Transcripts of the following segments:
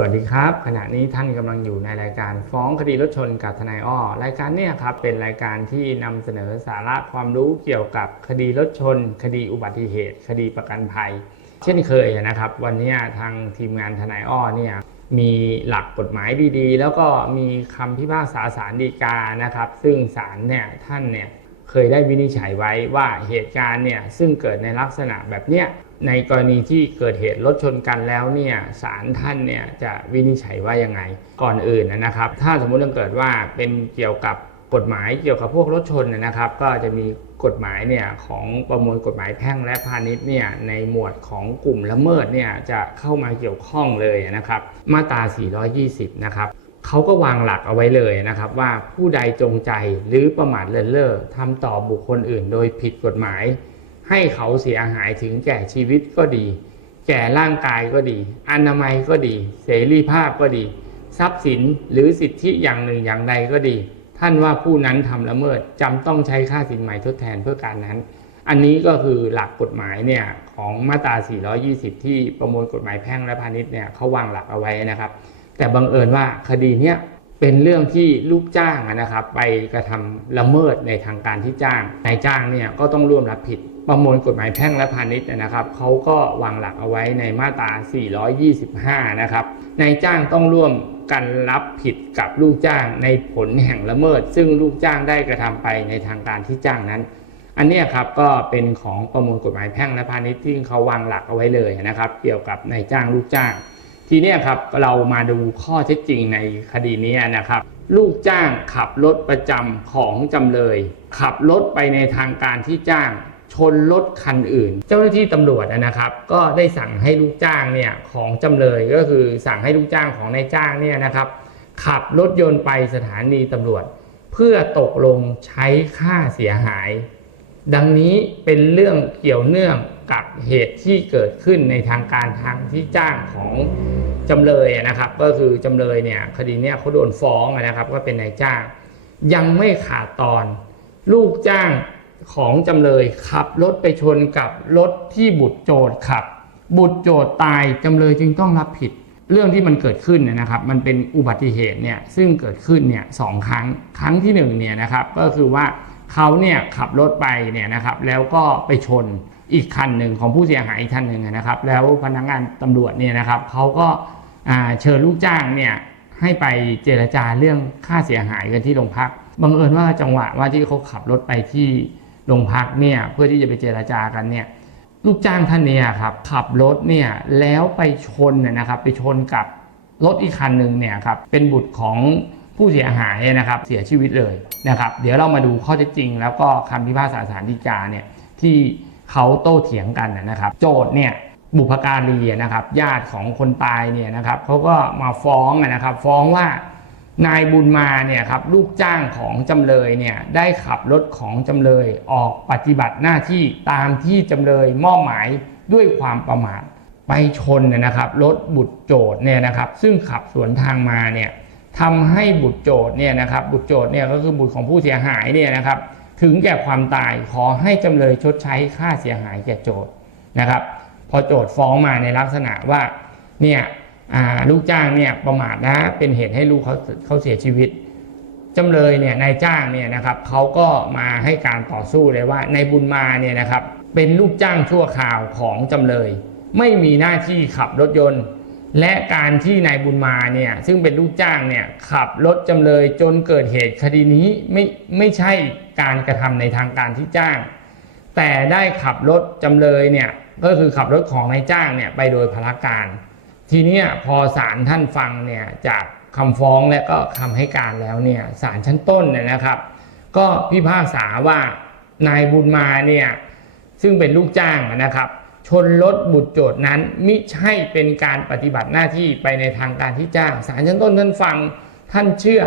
วัสดีครับ ขณะนี้ท่านกำลังอยู่ในรายการฟ้องคดีรถชนกับทนายอ้อรายการเนี่ยครับเป็นรายการที่นำเสนอสาระความรู้เกี่ยวกับคดีรถชน คดีอุบัติเหตุ คดีประกันภัย เช่นเคยนะครับ วันนี้ทางทีมงานทนายอ้อเนี่ยมีหลักกฎหมายดีๆ แล้วก็มีคำพิพากษาศาลฎีกานะครับ ซึ่งศาลเนี่ยท่านเนี่ยเคยได้วินิจฉัยไว้ว่าเหตุการณ์เนี่ยซึ่งเกิดในลักษณะแบบเนี้ย ในกรณีที่เกิดเหตุรถชนกันแล้วเนี่ยศาลท่านเนี่ยจะวินิจฉัยว่ายังไงก่อนอื่นนะครับ ถ้าสมมุติเกิดว่าเป็นเกี่ยวกับกฎหมายเกี่ยวกับพวกรถชนนะครับ ก็จะมีกฎหมายเนี่ยของประมวลกฎหมายแพ่งและพาณิชย์เนี่ยในหมวดของกลุ่มละเมิดเนี่ยจะเข้ามาเกี่ยวข้องเลยนะครับ มาตรา 420 นะครับเขาก็วางหลักเอาไว้เลยนะครับ ว่าผู้ใดจงใจหรือประมาทเลินเล่อทำต่อบุคคลอื่น โดยผิดกฎหมาย ให้เขาเสียหายถึงแก่ชีวิตก็ดี แก่ร่างกายก็ดี อนามัยก็ดี เสรีภาพก็ดี ทรัพย์สินหรือสิทธิอย่างหนึ่งอย่างใดก็ดี ท่านว่าผู้นั้นทำละเมิดจำต้องใช้ค่าสินใหม่ทดแทนเพื่อการนั้น อันนี้ก็คือหลักกฎหมายเนี่ยของมาตรา 420 ที่ประมวลกฎหมายแพ่งและพาณิชย์เนี่ยเขาวางหลักเอาไว้นะครับ แต่บังเอิญว่าคดีเนี้ยเป็นเรื่องที่ลูกจ้างนะครับ ไปกระทำละเมิดในทางการที่จ้างนายจ้างเนี่ยก็ต้องร่วมรับผิด ประมวลกฎหมายแพ่งและพาณิชย์นะครับเขาก็วางหลักเอาไว้ในมาตรา 425 นะครับนายจ้างต้องร่วมกันรับผิดกับลูกจ้างในผลแห่งละเมิด ซึ่งลูกจ้างได้กระทำไปในทางการที่จ้างนั้น อันนี้ครับก็เป็นของประมวลกฎหมายแพ่งและพาณิชย์ที่เขาวางหลักเอาไว้เลยนะครับ เกี่ยวกับนายจ้างลูกจ้าง ทีนี้ครับเรามาดูข้อเท็จจริงในคดีนี้นะครับ ลูกจ้างขับรถประจำของจำเลย ขับรถไปในทางการที่จ้าง ชนรถคันอื่น เจ้าหน้าที่ตำรวจนะครับ ก็ได้สั่งให้ลูกจ้างเนี่ยของจำเลยก็คือสั่งให้ลูกจ้างของนายจ้างเนี่ยนะครับขับรถยนต์ไปสถานีตำรวจ เพื่อตกลงใช้ค่าเสียหาย ดังนี้เป็นเรื่องเกี่ยวเนื่องกับเหตุที่เกิดขึ้นในทางการทางที่จ้างของจำเลยนะครับ ก็คือจำเลยเนี่ยคดีเนี้ยเขาโดนฟ้องนะครับ ก็เป็นนายจ้าง ยังไม่ขาดตอน ลูกจ้าง ของจำเลยขับรถไปชนกับรถที่บุตรโจทย์ขับ บุตรโจทย์ตายจำเลยจึงต้องรับผิด เรื่องที่มันเกิดขึ้นเนยนะครับ มันเป็นอุบัติเหตุเนี่ยซึ่งเกิดขึ้นเนี่ยสองครั้งครั้งที่หนึ่งเนี่ยนะครับก็คือว่าเขาเนี่ยขับรถไปเนี่ยนะครับแล้วก็ไปชนอีกคันหนึ่งของผู้เสียหายอีกคันหนึ่งนะครับ แล้วพนักงานตำรวจเนี่ยนะครับเขาก็เชิญลูกจ้างเนี่ยให้ไปเจรจาเรื่องค่าเสียหายกันที่โรงพักบังเอิญว่าจังหวะว่าที่เขาขับรถไปที่ โรงพักเนี่ยเพื่อที่จะไปเจรจากันเนี่ยลูกจ้างท่านเนี่ยครับขับรถเนี่ยแล้วไปชนเนยนะครับ ไปชนกับรถอีกคันหนึ่งเนี่ยครับเป็นบุตรของผู้เสียหายนะครับเสียชีวิตเลยนะครับ เดี๋ยวเรามาดูข้อเท็จจริง แล้วก็คำพิพากษาศาลฎีกาเนี่ยที่เขาโต้เถียงกันนะครับ โจทย์เนี่ยบุพการีนะครับญาติของคนตายเนี่ยนะครับเขาก็มาฟ้องนะครับ ฟ้องว่า นายบุญมาเนี่ยครับลูกจ้างของจำเลยเนี่ยได้ขับรถของจำเลยออกปฏิบัติหน้าที่ตามที่จำเลยมอบหมายด้วยความประมาทไปชนเนยนะครับรถบุตรโจทย์เนี่ยนะครับ ซึ่งขับสวนทางมาเนี่ยทำให้บุตรโจทย์เนี่ยนะครับ บุตรโจทย์เนี่ยก็คือบุตรของผู้เสียหายเนี่ยนะครับ ถึงแก่ความตายขอให้จำเลยชดใช้ค่าเสียหายแก่โจทย์นะครับ พอโจทย์ฟ้องมาในลักษณะว่าเนี่ย ลูกจ้างเนี่ยประมาทนะเป็นเหตุให้ลูกเขาเขาเสียชีวิตจำเลยเนี่ยนายจ้างเนี่ยนะครับเขาก็มาให้การต่อสู้เลยว่านายบุญมาเนี่ยนะครับเป็นลูกจ้างชั่วคราวของจำเลย ไม่มีหน้าที่ขับรถยนต์ และการที่นายบุญมาเนี่ยซึ่งเป็นลูกจ้างเนี่ยขับรถจำเลยจนเกิดเหตุคดีนี้ไม่ไม่ใช่การกระทำในทางการที่จ้าง แต่ได้ขับรถจำเลยเนี่ยก็คือขับรถของนายจ้างเนี่ยไปโดยพลการ ทีนี้พอศาลท่านฟังเนี่ยจากคำฟ้องและก็คำให้การแล้วเนี่ยศาลชั้นต้นเนี่ยนะครับ ก็พิพากษาว่านายบุญมาเนี่ยซึ่งเป็นลูกจ้างนะครับ ชนรถบุตรโจทย์นั้นมิใช่เป็นการปฏิบัติหน้าที่ไปในทางการที่จ้างศาลชั้นต้นท่านฟังท่านเชื่อ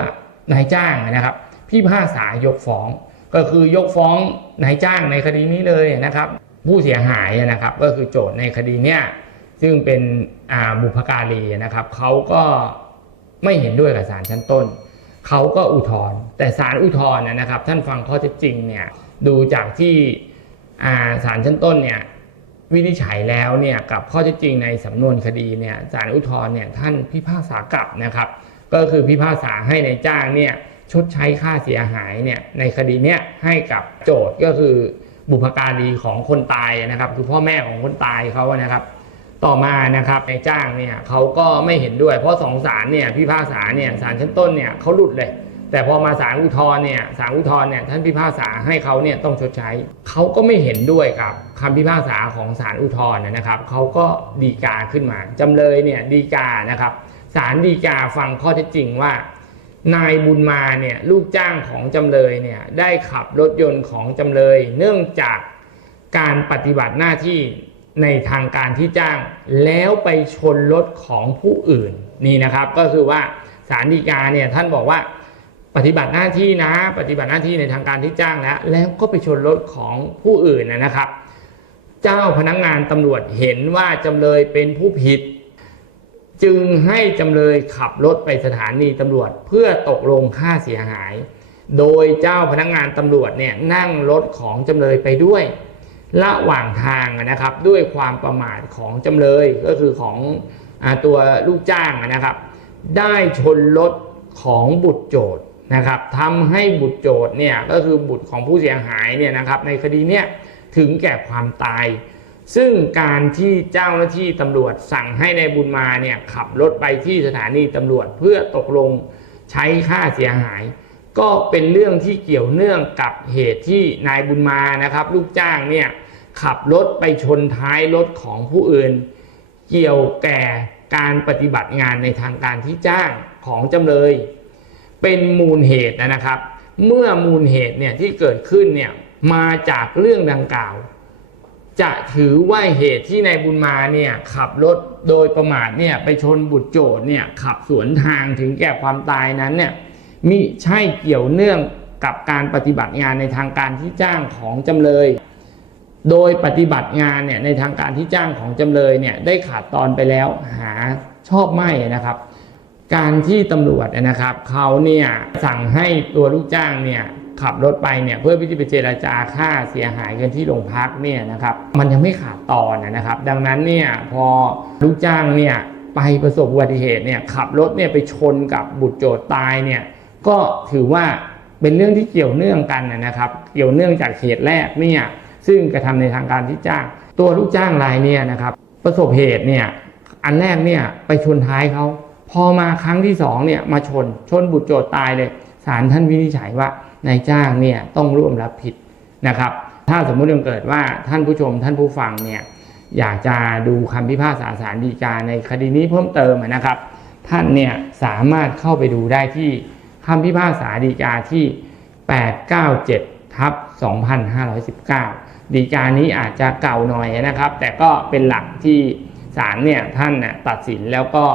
นายจ้างนะครับพี่พากษายกฟ้องก็คือยกฟ้องนายจ้างในคดีนี้เลยนะครับ ผู้เสียหายนะครับก็คือโจทย์ในคดีเนี้ย ซึ่งเป็นบุพการีนะครับเขาก็ไม่เห็นด้วยกับศาลชั้นต้นเขาก็อุทธรณ์แต่ศาลอุทธรณ์นะครับ ท่านฟังข้อเท็จจริงเนี่ยดูจากที่อ่าศาลชั้นต้นเนี่ยวินิจฉัยแล้วเนี่ยกับข้อเท็จจริงในสำนวนคดีเนี่ยศาลอุทธรณ์เนี่ยท่านพิพากษากลับนะครับ ก็คือพิพากษาให้ในจ้างเนี่ยชดใช้ค่าเสียหายเนี่ยในคดีเนี้ยให้กับโจทย์ก็คือบุพการีของคนตายนะครับ คือพ่อแม่ของคนตายเขานะครับ ต่อมานะครับนายจ้างเนี่ยเขาก็ไม่เห็นด้วย เพราะสองศาลเนี่ยพิพากษาเนี่ยศาลชั้นต้นเนี่ยเขาหลุดเลย แต่พอมาศาลอุทธรณ์เนี่ยศาลอุทธรณ์เนี่ยท่านพิพากษาให้เขาเนี่ยต้องชดใช้เขาก็ไม่เห็นด้วยกับคำพิพากษาของศาลอุทธรณ์นะครับเขาก็ดีกาขึ้นมาจำเลยเนี่ยดีกานะครับศาลดีกาฟังข้อเท็จจริงว่า นายบุญมาเนี่ยลูกจ้างของจำเลยเนี่ยได้ขับรถยนต์ของจำเลย เนื่องจากการปฏิบัติหน้าที่ ในทางการที่จ้างแล้วไปชนรถของผู้อื่นนี่นะครับ ก็คือว่าศาลฎีกาเนี่ยท่านบอกว่าปฏิบัติหน้าที่นะ ปฏิบัติหน้าที่ในทางการที่จ้างแล้ว แล้วก็ไปชนรถของผู้อื่นนะครับ เจ้าพนักงานตำรวจเห็นว่าจำเลยเป็นผู้ผิด จึงให้จำเลยขับรถไปสถานีตำรวจเพื่อตกลงค่าเสียหาย โดยเจ้าพนักงานตำรวจเนี่ยนั่งรถของจำเลยไปด้วย ระหว่างทางนะครับด้วยความประมาทของจำเลยก็คือของอตัวลูกจ้างนะครับ ได้ชนรถของบุตรโจทย์นะครับทำให้บุตรโจทย์เนี่ยก็คือบุตรของผู้เสียหายเนี่ยนะครับในคดีเนี้ยถึงแก่ความตาย ซึ่งการที่เจ้าหน้าที่ตำรวจสั่งให้ในายบุญมาเนี่ยขับรถไปที่สถานีตำรวจเพื่อตกลงใช้ค่าเสียหาย ก็เป็นเรื่องที่เกี่ยวเนื่องกับเหตุที่นายบุญมานะครับ ลูกจ้างเนี่ยขับรถไปชนท้ายรถของผู้อื่น เกี่ยวแก่การปฏิบัติงานในทางการที่จ้างของจำเลย เป็นมูลเหตุนะครับ เมื่อมูลเหตุเนี่ยที่เกิดขึ้นเนี่ยมาจากเรื่องดังกล่าว จะถือว่าเหตุที่นายบุญมาเนี่ยขับรถโดยประมาทเนี่ยไปชนบุตรโจทย์เนี่ยขับสวนทางถึงแก่ความตายนั้นเนี่ย มิใช่เกี่ยวเนื่องกับการปฏิบัติงานในทางการที่จ้างของจำเลย โดยปฏิบัติงานเนี่ยในทางการที่จ้างของจำเลยเนี่ยได้ขาดตอนไปแล้วหาชอบไม่นะครับ การที่ตำรวจนะครับเขาเนี่ยสั่งให้ตัวลูกจ้างเนี่ยขับรถไปเนี่ยเพื่อที่จะไปเจราจาค่าเสียหายกันที่โรงพักเนี่ยนะครับมันยังไม่ขาดตอนนะครับ ดังนั้นเนี่ยพอลูกจ้างเนี่ยไปประสบอุบัติเหตุเนี่ยขับรถเนี่ยไปชนกับบุตรโจทย์ตายเนี่ย ก็ถือว่าเป็นเรื่องที่เกี่ยวเนื่องกันนะครับ เกี่ยวเนื่องจากเหตุแรกเนี่ยซึ่งกระทำในทางการที่จ้าง ตัวลูกจ้างรายเนี่ยนะครับ ประสบเหตุเนี่ยอันแรกเนี่ยไปชนท้ายเขาพอมาครั้งที่สองเนี่ยมาชนชนบุตรโจทย์ตายเลยศาลท่านวินิจฉัยว่านายจ้างเนี่ยต้องร่วมรับผิดนะครับ ถ้าสมมุติเกิดว่าท่านผู้ชมท่านผู้ฟังเนี่ยอยากจะดูคำพิพากษาศาลฎีกาในคดีนี้เพิ่มเติมนะครับ ท่านเนี่ยสามารถเข้าไปดูได้ที่ คำพิพากษาฎีกาที่ 897 ทับ 2519ดีกานี้อาจจะเก่าหน่อยนะครับ แต่ก็เป็นหลักที่ศาลเนี่ยท่านน่ะตัดสินแล้วก็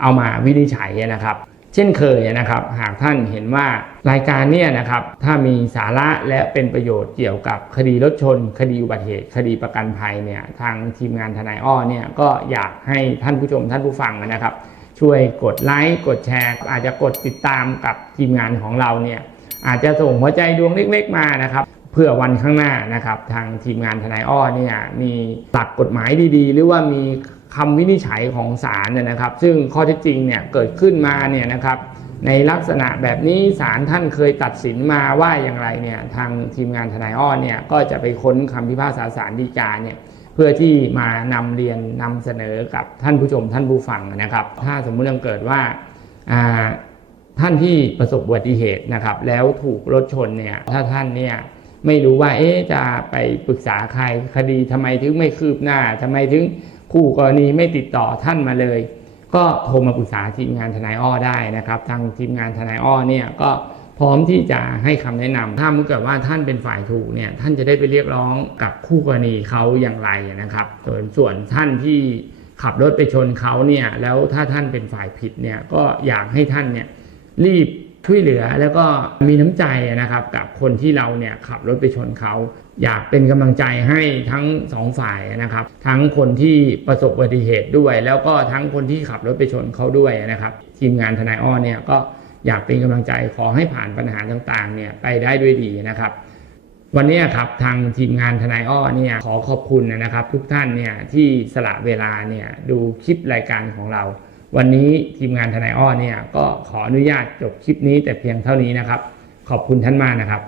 เอามาวินิจฉัยนะครับ เช่นเคยนะครับ หากท่านเห็นว่ารายการเนี่ยนะครับถ้ามีสาระและเป็นประโยชน์เกี่ยวกับคดีรถชน คดีอุบัติเหตุ คดีประกันภัยเนี่ยทางทีมงานทนายอ้อเนี่ยก็อยากให้ท่านผู้ชมท่านผู้ฟังนะครับ ช่วยกดไลค์กดแชร์ อาจจะกดติดตามกับทีมงานของเราเนี่ยอาจจะส่งหัวใจดวงเล็ก ๆ มานะครับเพื่อวันข้างหน้านะครับ ทางทีมงานทนายอ้อเนี่ยมีหลักกฎหมายดีๆ หรือว่ามีคำวินิจฉัยของศาลเนี่ยนะครับ ซึ่งข้อเท็จจริงเนี่ยเกิดขึ้นมาเนี่ยนะครับ ในลักษณะแบบนี้ศาลท่านเคยตัดสินมาว่าอย่างไรเนี่ยทางทีมงานทนายอ้อเนี่ยก็จะไปค้นคำพิพากษาศาลฎีกาเนี่ย เพื่อที่มานำเรียนนำเสนอกับท่านผู้ชมท่านผู้ฟังนะครับ ถ้าสมมุติเกิดว่าท่านที่ประสบอุบัติเหตุนะครับ แล้วถูกรถชนเนี่ยถ้าท่านเนี่ยไม่รู้ว่าเอ๊จะไปปรึกษาใครคดีทำไมถึงไม่คืบหน้าทำไมถึงคู่กรณีไม่ติดต่อท่านมาเลย ก็โทรมาปรึกษาทีมงานทนายอ้อได้นะครับ ทางทีมงานทนายอ้อเนี่ยก็ ร้อมที่จะให้คำแนะนำถ้าเมื่อเกิดว่าท่านเป็นฝ่ายถูกเนี่ยท่านจะได้ไปเรียกร้องกับคู่กรณีเขาอย่างไรนะครับ ส่วนส่วนท่านที่ขับรถไปชนเขาเนี่ยแล้วถ้าท่านเป็นฝ่ายผิดเนี่ยก็อยากให้ท่านเนี่ยรีบช่วยเหลือแล้วก็มีน้ำใจนะครับกับคนที่เราเนี่ยขับรถไปชนเขา อยากเป็นกำลังใจให้ทั้งสองฝ่ายนะครับ ทั้งคนที่ประสบอุบัติเหตุด้วย แล้วก็ทั้งคนที่ขับรถไปชนเขาด้วยนะครับ ทีมงานทนายอ้อเนี่ยก็ อยากเป็นกำลังใจขอให้ผ่านปัญหาต่างๆเนี่ยไปได้ด้วยดีนะครับ วันนี้ครับทางทีมงานทนายอ้อเนี่ยขอขอบคุณนะครับ ทุกท่านเนี่ยที่สละเวลาเนี่ยดูคลิปรายการของเรา วันนี้ทีมงานทนายอ้อเนี่ยก็ขออนุญาตจบคลิปนี้แต่เพียงเท่านี้นะครับ ขอบคุณท่านมากนะครับ